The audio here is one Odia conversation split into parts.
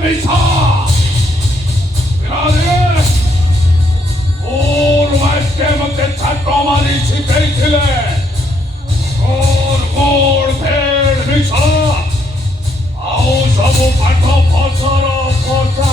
ମିଛ ମତେ ଛାଟ ମାରି ଶିଖେଇଥିଲେ ମିଛ ଆଉ ସବୁ ପାଠ ଫସର ଫସା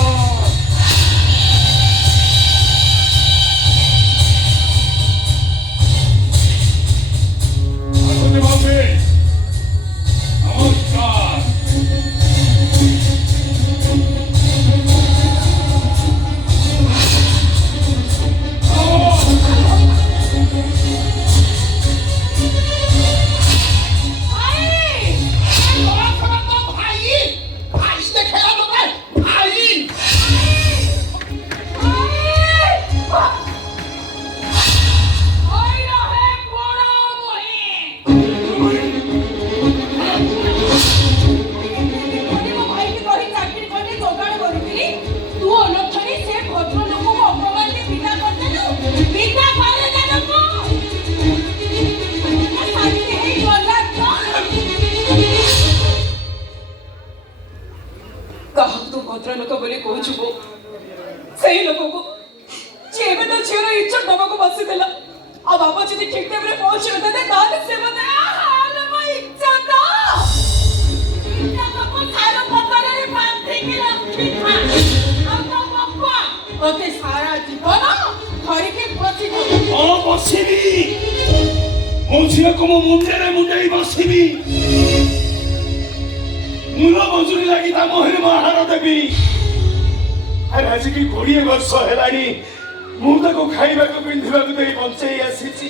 ଭଦ୍ରଲୋକ ବୋଲି କହୁଛୁ ବୋଉ ସେଇ ଲୋକକୁ ଯିଏ ଏବେ ତା ଝିଅର ଇଜ୍ଜତ ଦବାକୁ ବସିଥିଲା ଆଉ ବାବା ଯଦି ଠିକ ଟାଇମରେ ପହଞ୍ଚି ନଥାନ୍ତେ ତାହେଲେ ସେ ମତେ ସାରା ଜୀବନ ଧରିକି ବସିବି ମୋ ଝିଅକୁ ମୋ ମୁଣ୍ଡରେ ମୁଣ୍ଡେଇ ବସିବି ମୂଳ ମଜୁରୀ ଲାଗି ତା ମୁହଁରେ ମୁଁ ଆହାର ଦେବି ଆଜିକି 20 ବର୍ଷ ହେଲାଣି ମୁଁ ତାକୁ ଖାଇବାକୁ ପିନ୍ଧିବାକୁ ଦେଇ ବଞ୍ଚେଇ ଆସିଛି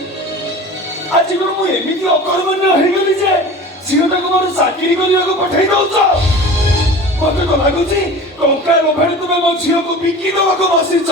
ଆଜି ମୁଁ ଏମିତି ଅକର୍ମଣ୍ୟ ହେଇଗଲି ଯେ ଝିଅ ତାକୁ ମୋର ଚାକିରି କରିବାକୁ ପଠେଇ ଦଉଛ ମତେ ତ ଲାଗୁଛି ଟଙ୍କା ଲୋଭରେ ତୁମେ ମୋ ଝିଅକୁ ବିକି ଦେବାକୁ ବସିଛ